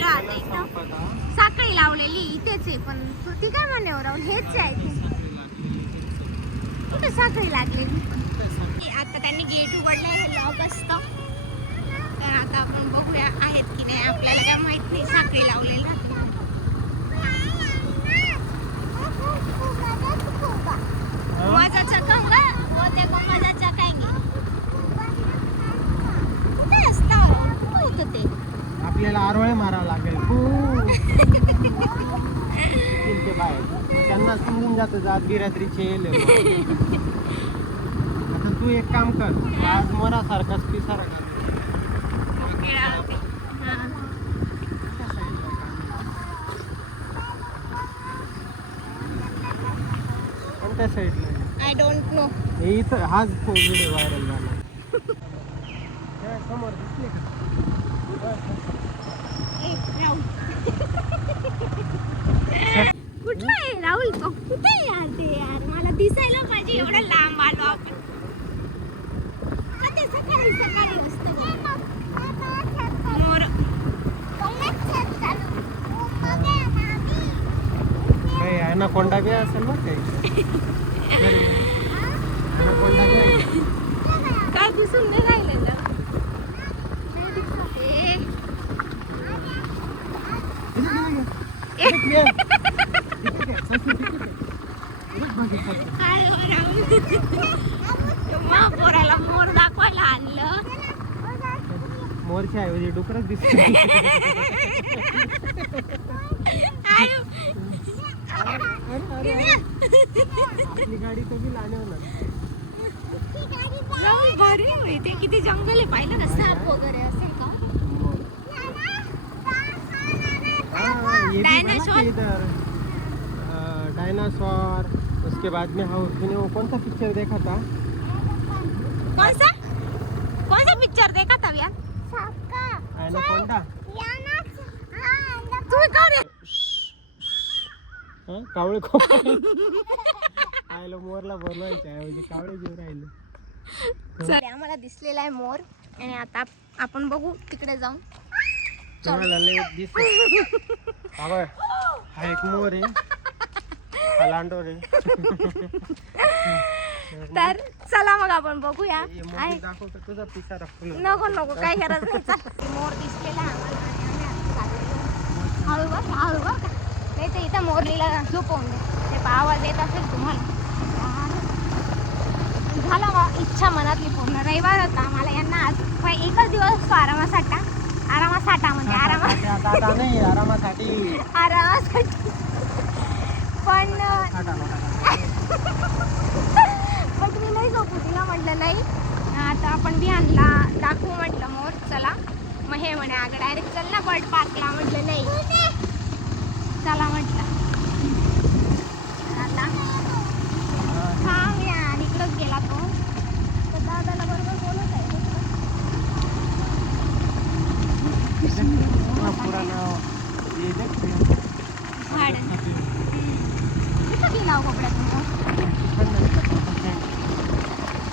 आलो आता इथं. साखळी लावलेली इथेच आहे पण ती काय म्हणे हो राहून हेच आहे ते कुठे साखळी लागलेली आता त्यांनी गेट उघडलं लॉक असतं. तर आता आपण बघूया आहेत की नाही. आपल्याला काय माहीत नाही साखळी लावलेला माझा चकांगा व त्या माझा चकांगे कुठे असतं कुठं होतं ते आपल्याला आरोळे मारावं लागेल ते बाहेर त्यांना जातं बिरात्रीचे येईल आता तू एक काम कर आज मोरासारखाच पिसारा कर. हां. कोणत्या साईडला आय डोंट नो हे इथं हाच व्हिडिओ व्हायरल झाला. समोर दिसले का? ए राहुल? कुठे यार ते यार? मला दिसायला पाहिजे एवढं लांब आलो आपण. का ते सकाळी सकाळी मस्त मोर. काही आहे ना कोंडा बी असेल. ना? काही. काय दिसून नाही राहिलेलं इकडे ये. इकडे ये. ससू तिकडे ये. इकडे बघितलं. काय हो राहुल मग पोराला मोर दाखवायला आणलं. मोरच्या ऐवजी डुकरच. आपली गाडी कधी लाणवणार राहुल भारी ते किती जंगल आहे. पाहिलं साप वगैरे. असेल का? इधर डायनासोर उसके बाद में हाँ तूने वो कौन सा पिक्चर देखा था? कौन सा? कौन सा पिक्चर देखा था यार एनाकोंडा तुम्ही का रे हाँ कावळे को आयला मोरला बोलवायच्या ऐवजी कावळे घेऊन राहिले. आम्हाला दिसलेला आहे मोर आणि आता आपण बघू तिकडे जाऊन. तुम्हाला लय दिसत हा एक मोर आहे. हा लांडोर आहे तर चला मग आपण बघूया. आहे. तुझा पिसारा नको नको काय गरज नाही. चल. मोर दिसलेला. हळू बघ हळू बघ. नाही तर इथं मोरलीला झोपवून ते आवाज येत असेल तुम्हाला. झाला मग इच्छा मनातली पूर्ण. रविवार होता आम्हाला यांना आज. एकच दिवस असतो आरामासाठी. आरामासाठी म्हणजे आरामासाठी. आरामासाठी. पण. पण मी नाही झोपू तिला म्हटलं नाही. आता आपण बिहानला दाखवू म्हटलं मोर चला. मग हे म्हणे अगं डायरेक्ट चल ना बर्ड पार्कला. म्हटलं नाही. चला म्हटलं आता थांब यार इकडंच गेला तो तर दादाला बरोबर बोलत आहे इतना पुराना ये देख झाड कुठं गेला हो कपड्यात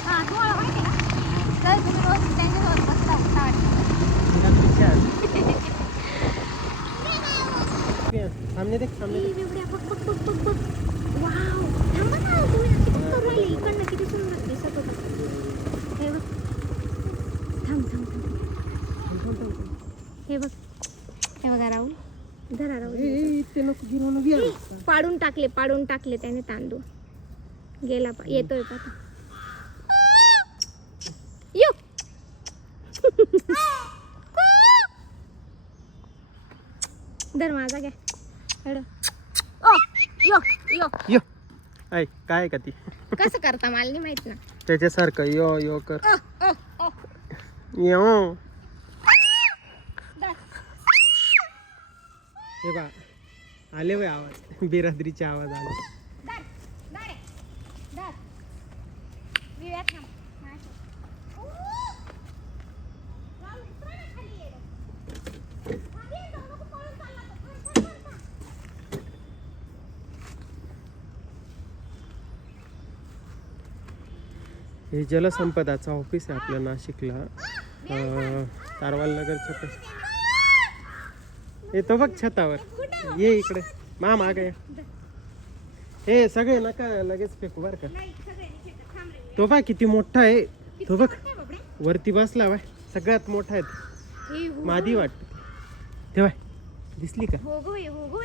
हां तुम्हाला माहिती आहे का तर तुम्ही रोज त्यांच्यासोबत बसता उठता सामने देख सामने देख. बिबड्या बघ बघ बघ बघ बघ. वाव. थांबा ना तुम्ही अशी बघ करू राहिली. इकडनं किती सुंदर दिसत होता. हे बघ. थांब थांब थांब. हे बघ. हे बघा राहुल. धरा राहुल. नको पाडून टाकले पाडून टाकले त्याने तांदूळ. गेला पा येतोय पाहता यो. धर माझा घ्या. यो यो. यो. ऐ काय आहे का ती? कसं करता मला नाही माहीत ना. त्याच्यासारखं. यो यो कर. ओ, ओ, ओ. यो. हे बा आले वय आवाज. बिरादरीचे आवाज आले धर. धर रे. धर. विव्या थांब. माझ्या. ऊ. राहुल, इकडं ना खाली ये रे. खाली ये, जाऊ नको, पळून चालला तो. थांब, थांब, थांब, थांब. हे जलसंपदाचं ऑफिस आहे आपल्या नाशिकला. तारवाल नगरच्या हे तो बघ छतावर. ये इकडे. मा माग ये. हे सगळे नका लगेच फेकू बर का. तो बघ किती मोठा आहे. तो बघ. वरती बसला बाय. सगळ्यात मोठा आहे हे. मादी वाटत. तेव्हा दिसली का? हो गो हो गो.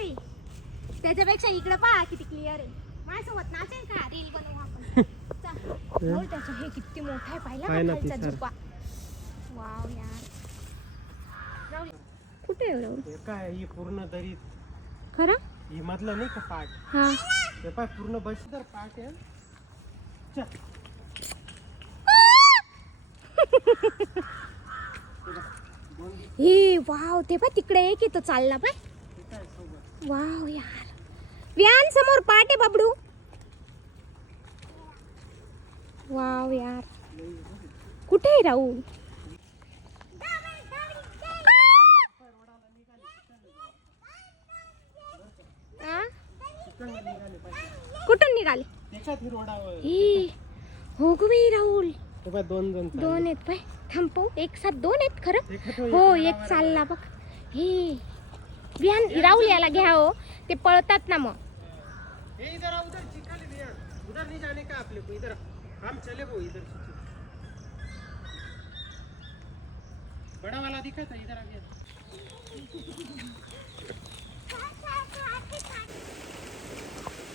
त्याच्यापेक्षा इकडे पहा किती क्लिअर आहे. माझ्यासोबत नाचेल का? रील बनवू आपण. त्याचं हे किती मोठं आहे पाहिलं ना खालचा वाव यार. राहुल, कुठे आहे राहुल हे काय ही पूर्ण दरी खरं? ही मधलं नाही का पाठ? हा. हे पाय पूर्ण पाठ आहे. चल. हे वाव ते पाय तिकडे एक तो चालला पाय. वाव यार. व्यान समोर पाट आहे बाबडू. वाव यार. कुठे आहे राहुल? कुठून निघाले? ही हो गो बाई राहुल. दोन जण दोन आहेत पाय थांबव एक साथ दोन आहेत खरं? हो एक चालला बघ. हे बिहान राहुल याला घ्या हो. ते पळतात ना मग. ये। हम चले वो इधर से चलो। बड़ा वाला दिखा था इधर आ गया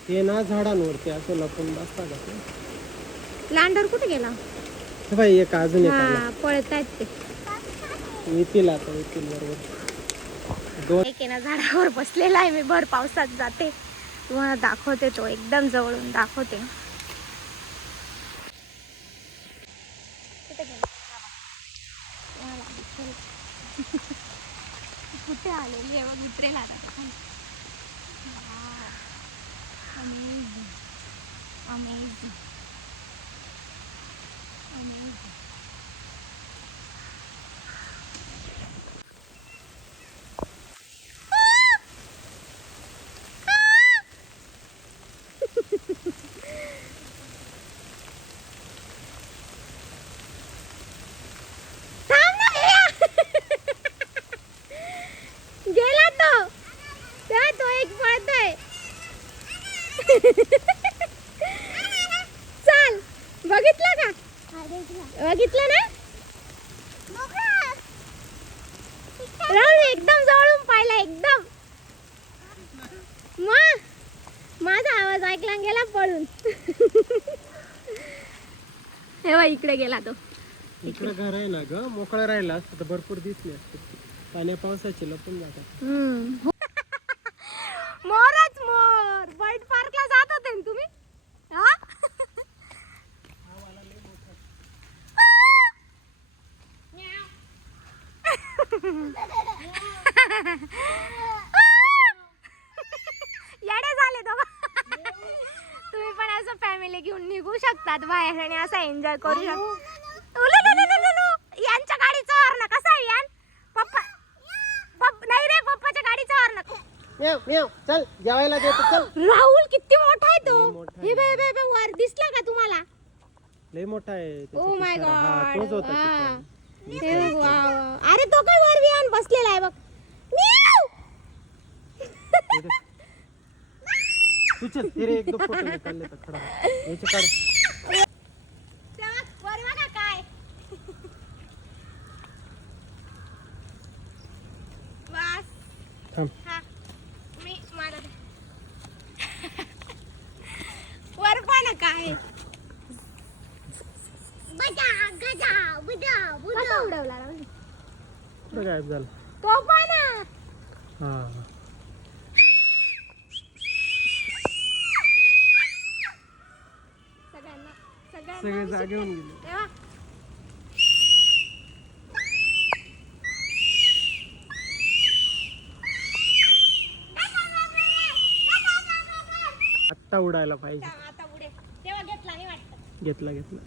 ते ना झाडांवरती असं लपून बसतात असं. लांडर कुठे गेला हे बाई एक अजून एक आला. हा पळतायत ते येतील आता येतील बरोबर दोन एक आहे ना झाडावर बसलेला आहे मी भर पावसात जाते तुम्हाला दाखवते तो एकदम जवळून दाखवते कुठे गेला? तुम्हाला दिसेल. कुठे आलेली आहे बघ उतरेल आता तो खाली. Wow. Amazing. Amazing. Amazing. थांब ना भैया. गेला तो त्या तो एक पळतोय चाल बघितलं का बघितलं ना राहुल एकदम जवळून पाहिला एकदम मग माझा गेला पळून. हे बघ, इकडे गेला तो. इकडे घर आहे ना ग? मोकळं राहिलं असतं तर भरपूर दिसले असते. पाण्या पावसाचे लपून जातात. मोरच मोर. बर्ड पार्कला जात होते ना तुम्ही? हा? येडे झाले तो तुम्ही पण असं फॅमिली घेऊन निघू शकतात बाहेर आणि असं एन्जॉय करू शकता. यांच्या गाडीचा हॉर्न कसा आहे यान? पप्पा पप- नाही रे पप्पाच्या गाडीचा हॉर्न. चल जेवायला देतो चल. राहुल किती मोठा आहे तो. हे बे बे बे वर दिसला का तुम्हाला? लय मोठा आहे ओ माय गॉड तोच होता. हे. अरे तो काय वर विहान बसलेला आहे बघ! ते देख. तू चल तेरे एक दो फोटो निकाल लेता खड़ा. याचे काढ तेव्हा वर बघा काय? थांब हा. वर पण उडवला तो पण हा. सगळे जागे होऊन गेले. तेव्हा आत्ता उडायला पाहिजे. आता पुढे तेव्हा घेतला नाही वाटत. घेतला घेतला.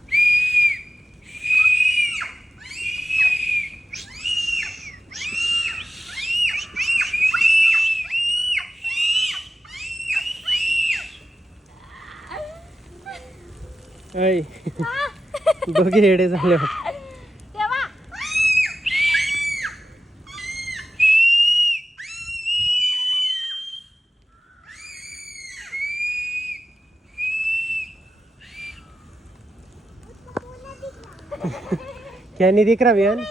ऐ दोघे येडे झाले क्या नहीं दिख रहा बहन?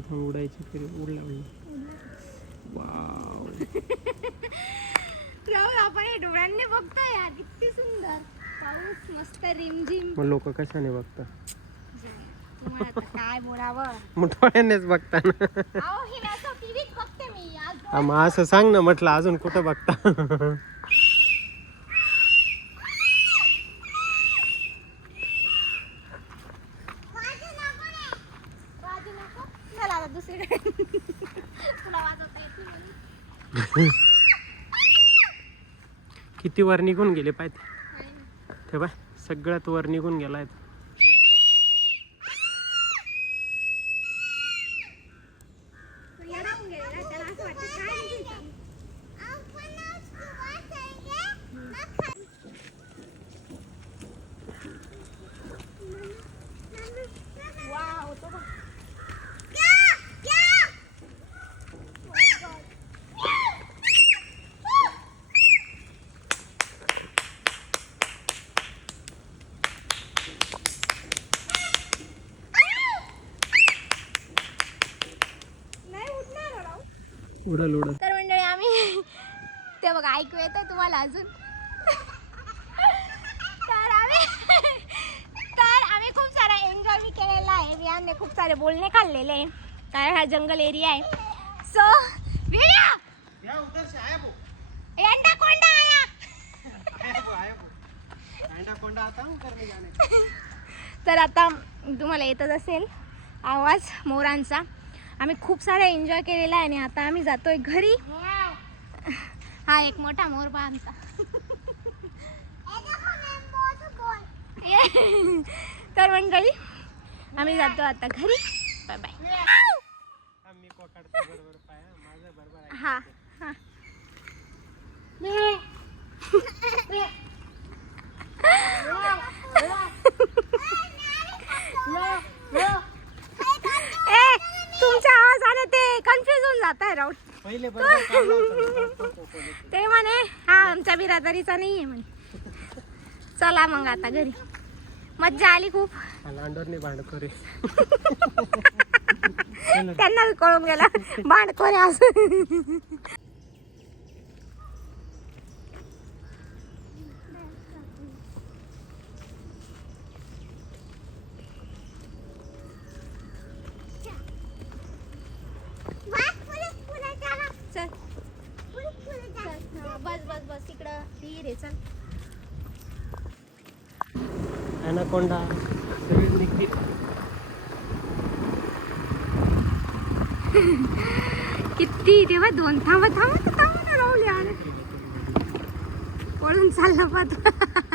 हा. उडायची फिर उडला वाव. राहुल आपण हे डोळ्यांनी बघतोय यार किती सुंदर. पाऊस मस्त रिमझिम. मग लोक कशाने बघता? तुम्हाला आता काय बोलावं? मुठवाड्यानेच बघता ना. अहो ही असं टीव्हीत बघते मी. आज हा, मग असं सांग ना म्हटलं अजून कुठं बघता वाजू नको चला आता दुसरीकडे तुला वाजवता येत नाही म्हणून. किती वर निघून गेले पाहिजे? ते बाय सगळ्यात वर निघून गेला आहेत गेलेला त्याला असं वाटतं काय नाही इथं. वाव, तो बघ. नाही उठणार हो राव. उडल उडल तर मंडळी आम्ही ते बघा ऐकू येत आहे तुम्हाला अजून? तर आम्ही तर आम्ही खूप सारा एन्जॉय बी केलेला आहे. विहानने खूप सारे बोलणे खाल्लेले आहे. कारण हा जंगल एरिया आहे. सो विड्या एंडा कोंडा आया. तर आता तुम्हाला येतच असेल आवाज मोरांचा. आम्ही खूप सारा एन्जॉय केलेला आहे आणि आता आम्ही जातोय घरी. हा एक मोठा मोर बा आमचा तर मंडळी आम्ही जातो आता घरी. बाय बाय हा. हा हा ए तुमच्या आवाजाने ते कन्फ्युज होऊन जात आहे राऊत पहिले बरोबर काढला होता मी. ते म्हणे हा आमच्या बिरादरीचा नाही आहे म्हणे. चला मग आता घरी. मज्जा आली खूप. लांडोरने भांडखोरे. त्यांना कळून गेला. भांडखोरे असं चल हा, बस बस बस इकडं विहीर आहे चल अनाकोंडा सगळी निघते किती तेव्हा दोन. थांबा थांबा थांबा ना राहुल यार. पळून चालला पाहतो.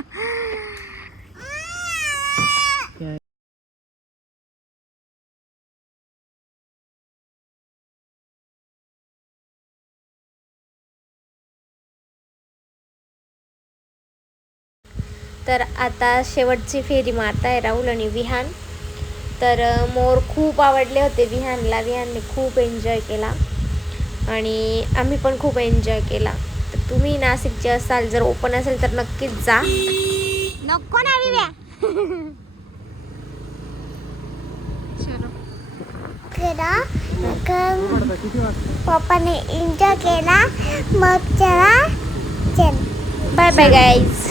तर आता शेवटची फेरी मारताय राहुल आणि विहान. तर मोर खूप आवडले होते विहानला. विहानने खूप एन्जॉय केला. आणि आम्ही पण खूप एन्जॉय केला. तर तुम्ही नाशिकचे असाल जर ओपन असेल तर नक्कीच जा. नको ना विव्या. पप्पाने एन्जॉय केला. मग चला. चल. Bye bye guys